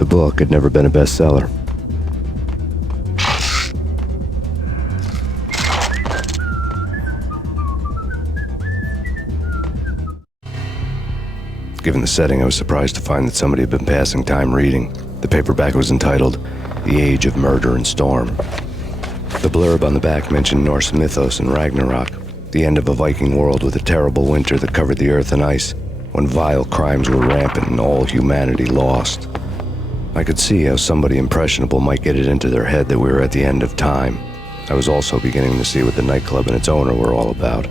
The book had never been a bestseller. Given the setting, I was surprised to find that somebody had been passing time reading. The paperback was entitled, The Age of Murder and Storm. The blurb on the back mentioned Norse mythos and Ragnarok, the end of a Viking world with a terrible winter that covered the earth in ice, when vile crimes were rampant and all humanity lost. I could see how somebody impressionable might get it into their head that we were at the end of time. I was also beginning to see what the nightclub and its owner were all about.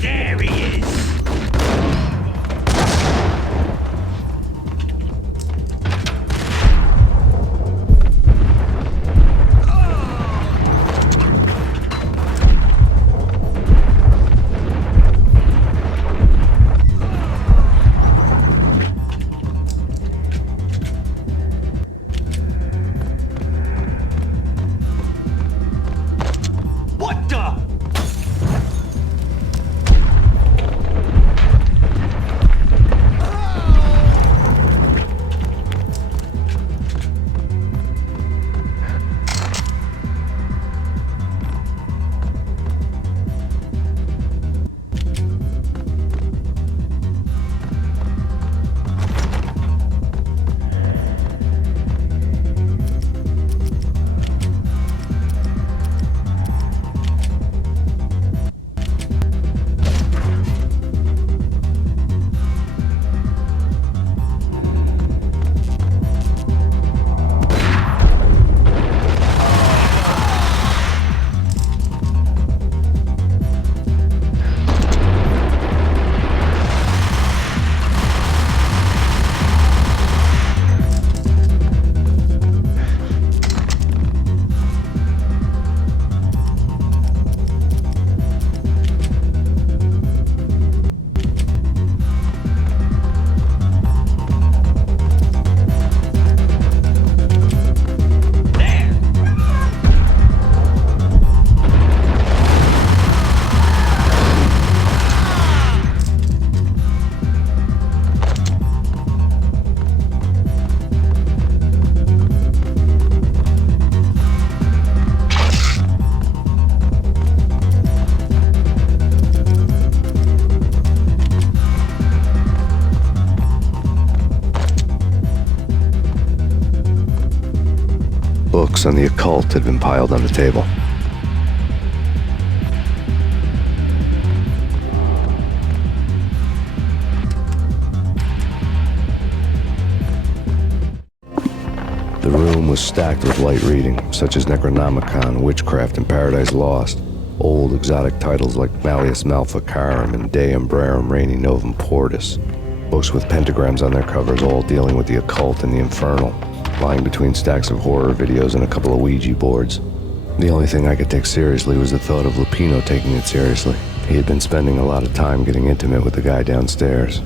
There he is! What the? Books on the occult had been piled on the table. The room was stacked with light reading, such as Necronomicon, Witchcraft, and Paradise Lost. Old exotic titles like Malleus Maleficarum and De Umbrarum Reini Novum Portus. Books with pentagrams on their covers, all dealing with the occult and the infernal, lying between stacks of horror videos and a couple of Ouija boards. The only thing I could take seriously was the thought of Lupino taking it seriously. He had been spending a lot of time getting intimate with the guy downstairs.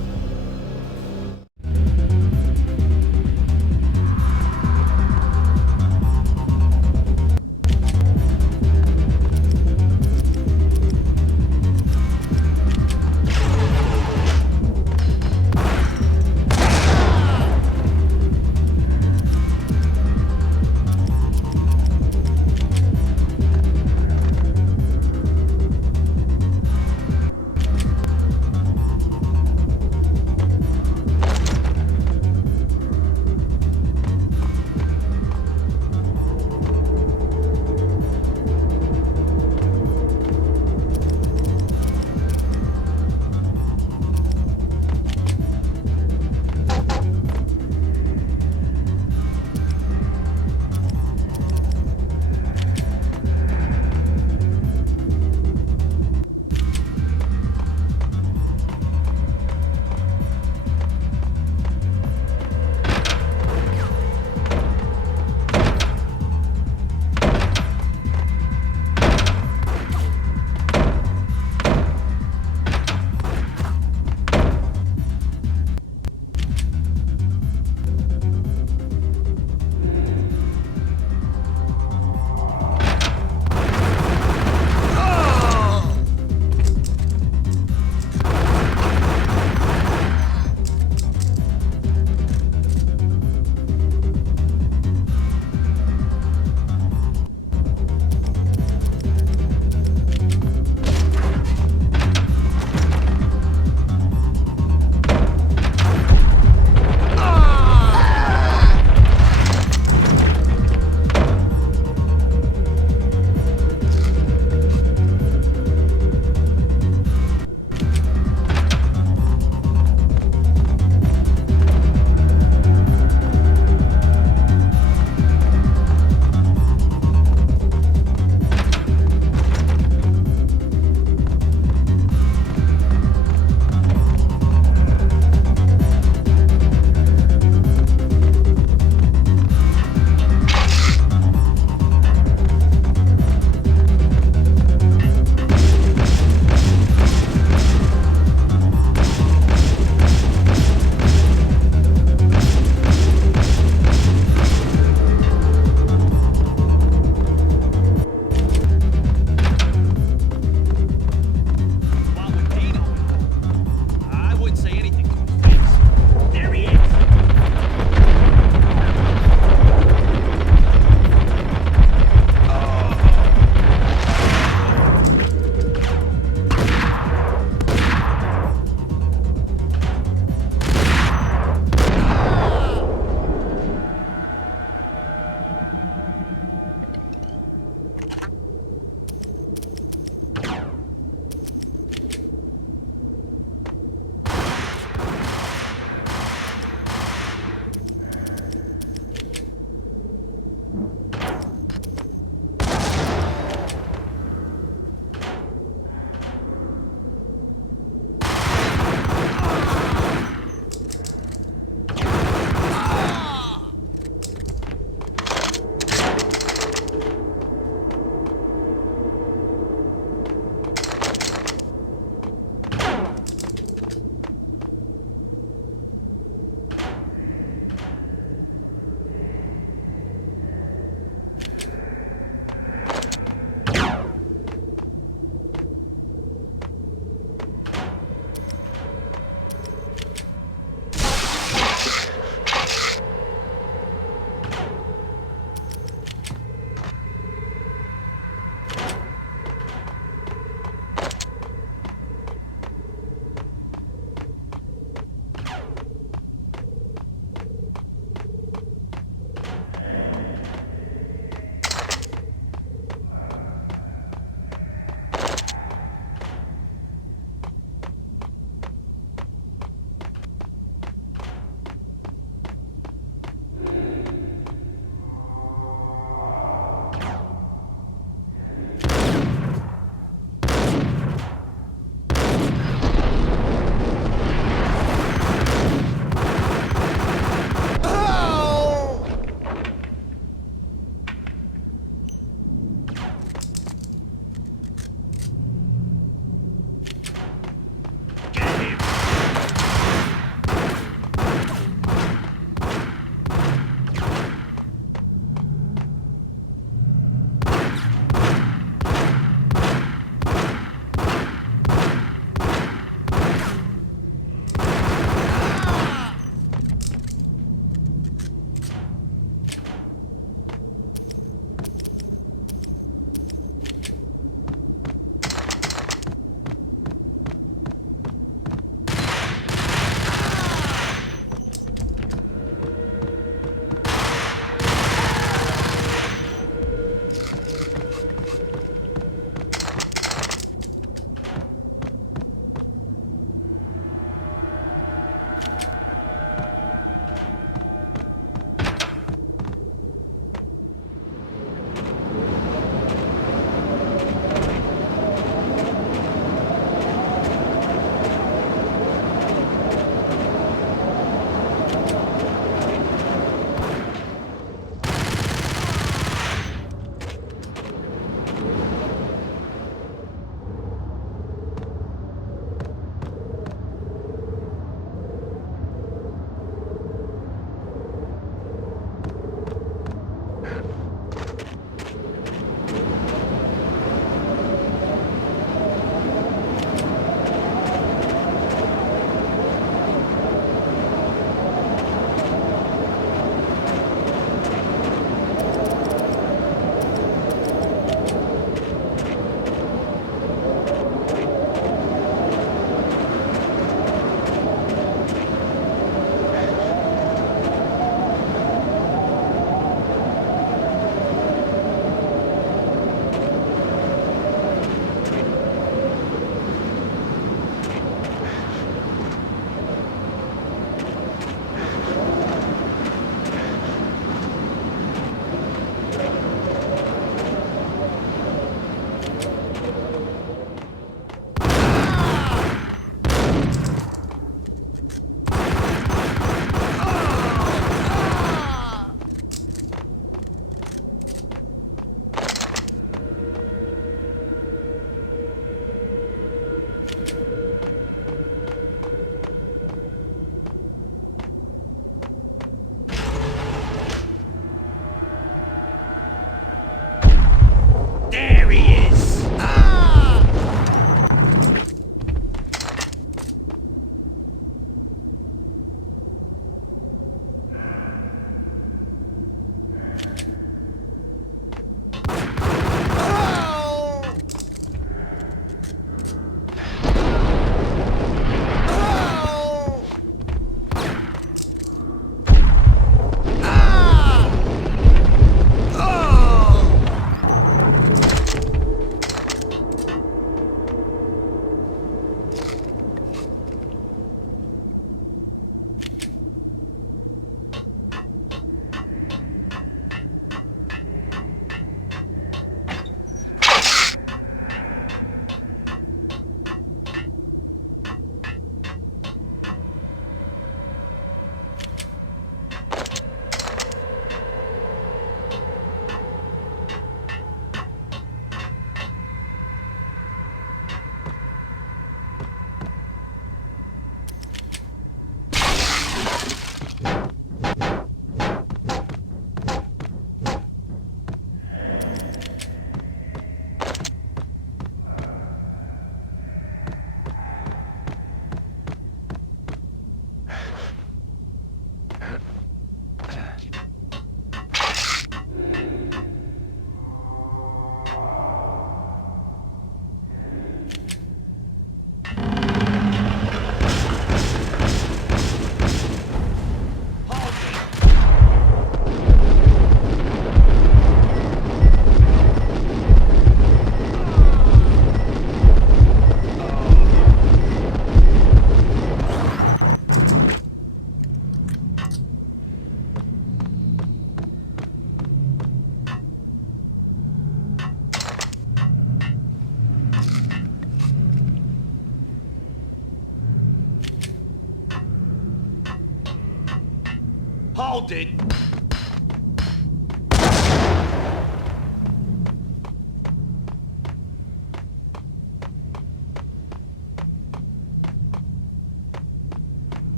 called it.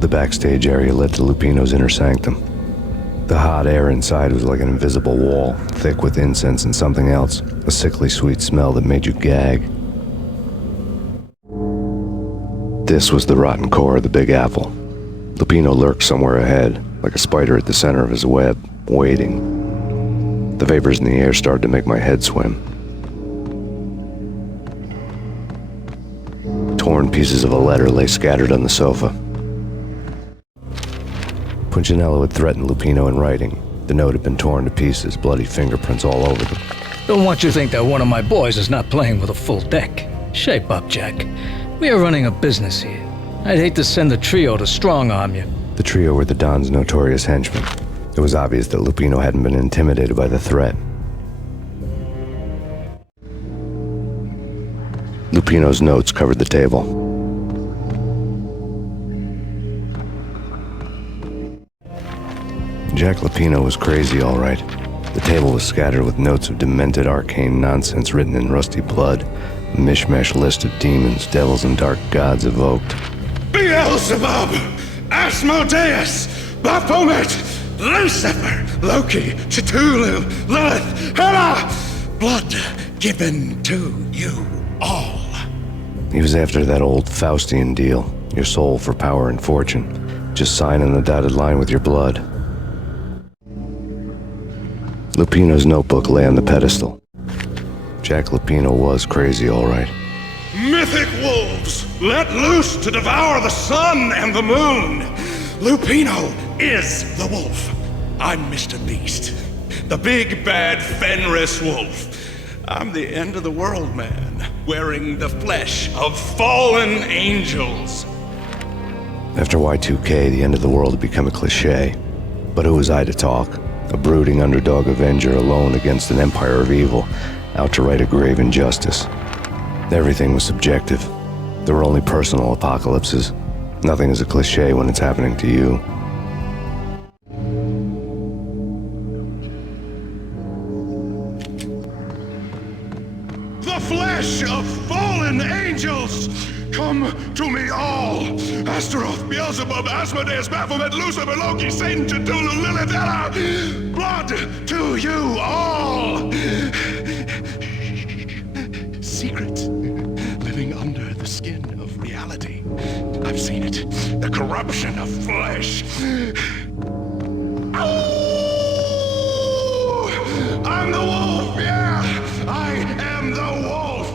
The backstage area led to Lupino's inner sanctum. The hot air inside was like an invisible wall, thick with incense and something else, a sickly sweet smell that made you gag. This was the rotten core of the Big Apple. Lupino lurked somewhere ahead, like a spider at the center of his web, waiting. The vapors in the air started to make my head swim. Torn pieces of a letter lay scattered on the sofa. Punchinello had threatened Lupino in writing. The note had been torn to pieces, bloody fingerprints all over them. Don't want you to think that one of my boys is not playing with a full deck. Shape up, Jack. We are running a business here. I'd hate to send the trio to strong-arm you. The trio were the Don's notorious henchmen. It was obvious that Lupino hadn't been intimidated by the threat. Lupino's notes covered the table. Jack Lupino was crazy, all right. The table was scattered with notes of demented arcane nonsense written in rusty blood, a mishmash list of demons, devils, and dark gods evoked. Beelzebub, Asmodeus, Baphomet, Lucifer, Loki, Cthulhu, Lilith, Hela, blood given to you all. He was after that old Faustian deal, your soul for power and fortune. Just sign on the dotted line with your blood. Lupino's notebook lay on the pedestal. Jack Lupino was crazy, all right. Mythic wolves, let loose to devour the sun and the moon. Lupino is the wolf. I'm Mr. Beast, the big bad Fenris wolf. I'm the end of the world man, wearing the flesh of fallen angels. After Y2K, the end of the world had become a cliche. But who was I to talk? A brooding underdog avenger alone against an empire of evil, out to right a grave injustice. Everything was subjective. There were only personal apocalypses. Nothing is a cliche when it's happening to you. The flesh of fallen angels! Come to me all! Astaroth, Beelzebub, Asmodeus, Baphomet, Lucifer, Loki, Satan, Cthulhu, Lilith, Hela! Blood to you all! Secret, living under the skin of reality. I've seen it. The corruption of flesh. Ow! I'm the wolf, yeah! I am the wolf!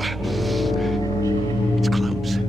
It's close.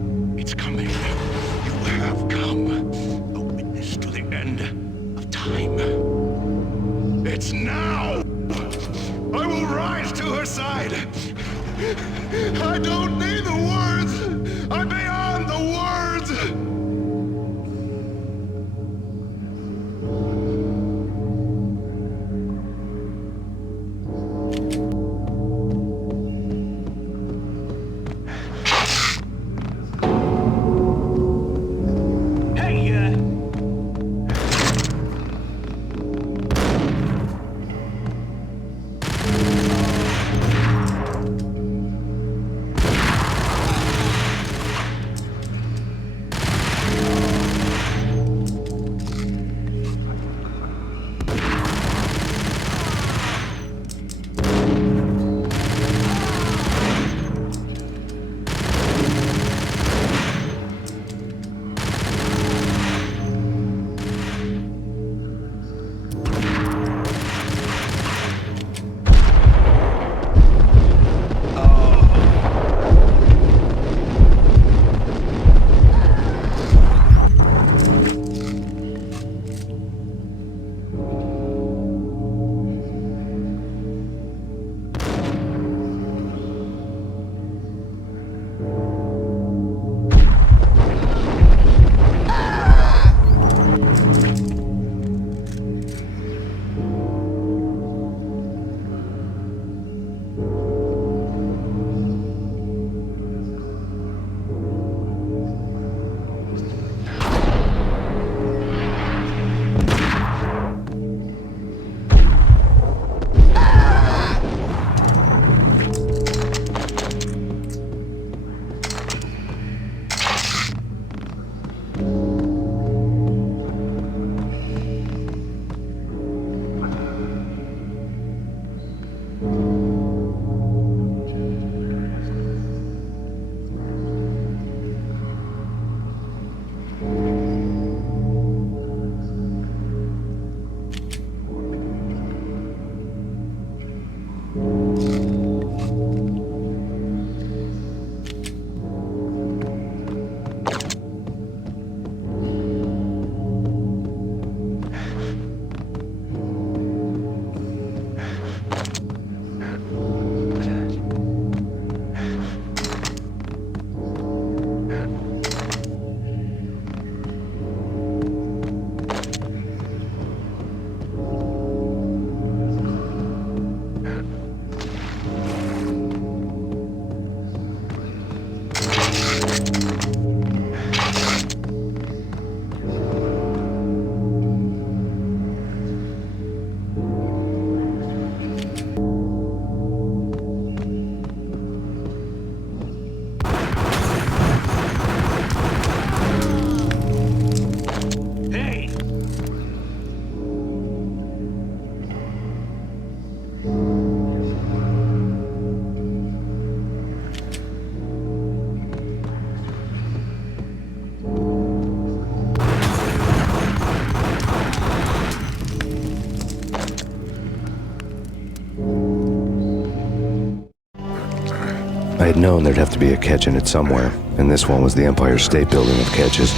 I had known there'd have to be a catch in it somewhere, and this one was the Empire State Building of catches.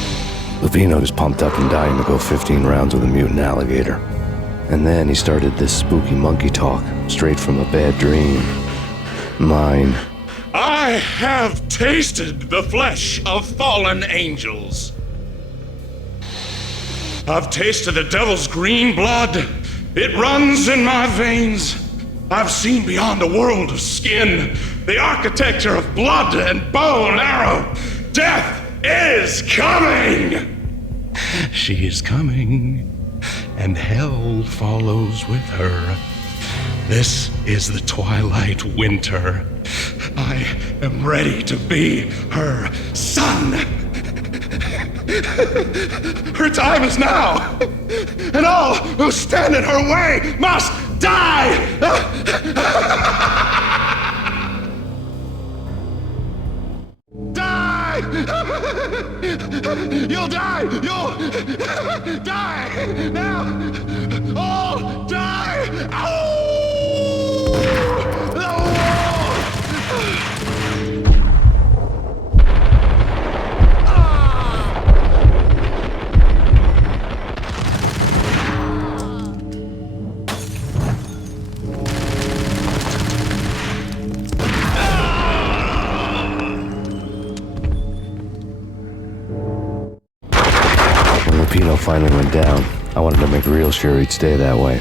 Lupino was pumped up and dying to go 15 rounds with a mutant alligator. And then he started this spooky monkey talk, straight from a bad dream. Mine. I have tasted the flesh of fallen angels. I've tasted the devil's green blood. It runs in my veins. I've seen beyond a world of skin, the architecture of blood and bow and arrow. Death is coming! She is coming, and hell follows with her. This is the twilight winter. I am ready to be her son. Her time is now, and all who stand in her way must die! Die! You'll die! You'll die! Now! All die! Ow! Lupino finally went down. I wanted to make real sure he'd stay that way.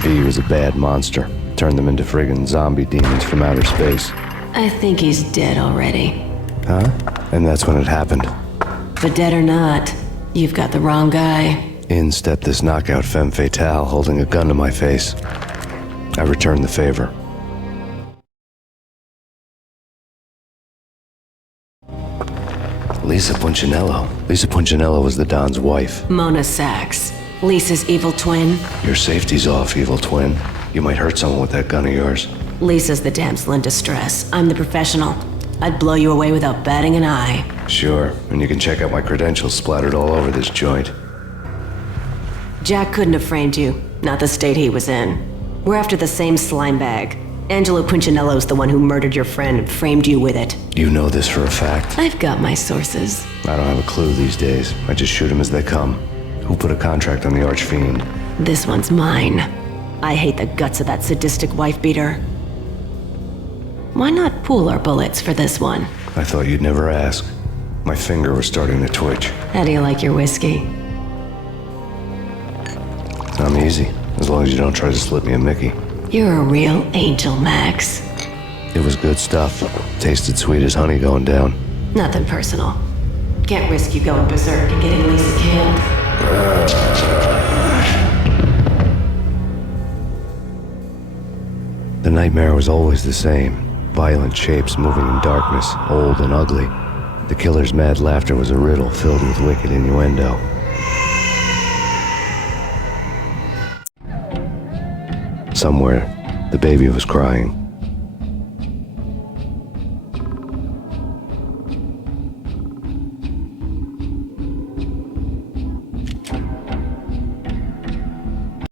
V was a bad monster. Turned them into friggin' zombie demons from outer space. I think he's dead already. Huh? And that's when it happened. But dead or not, you've got the wrong guy. In stepped this knockout femme fatale holding a gun to my face. I returned the favor. Lisa Punchinello. Lisa Punchinello was the Don's wife. Mona Sachs, Lisa's evil twin. Your safety's off, evil twin. You might hurt someone with that gun of yours. Lisa's the damsel in distress. I'm the professional. I'd blow you away without batting an eye. Sure, and you can check out my credentials splattered all over this joint. Jack couldn't have framed you, not the state he was in. We're after the same slime bag. Angelo Punchinello's the one who murdered your friend and framed you with it. You know this for a fact. I've got my sources. I don't have a clue these days. I just shoot them as they come. Who put a contract on the Archfiend? This one's mine. I hate the guts of that sadistic wife-beater. Why not pool our bullets for this one? I thought you'd never ask. My finger was starting to twitch. How do you like your whiskey? I'm easy, as long as you don't try to slip me a Mickey. You're a real angel, Max. It was good stuff. Tasted sweet as honey going down. Nothing personal. Can't risk you going berserk and getting Lisa killed. The nightmare was always the same. Violent shapes moving in darkness, old and ugly. The killer's mad laughter was a riddle filled with wicked innuendo. Somewhere, the baby was crying.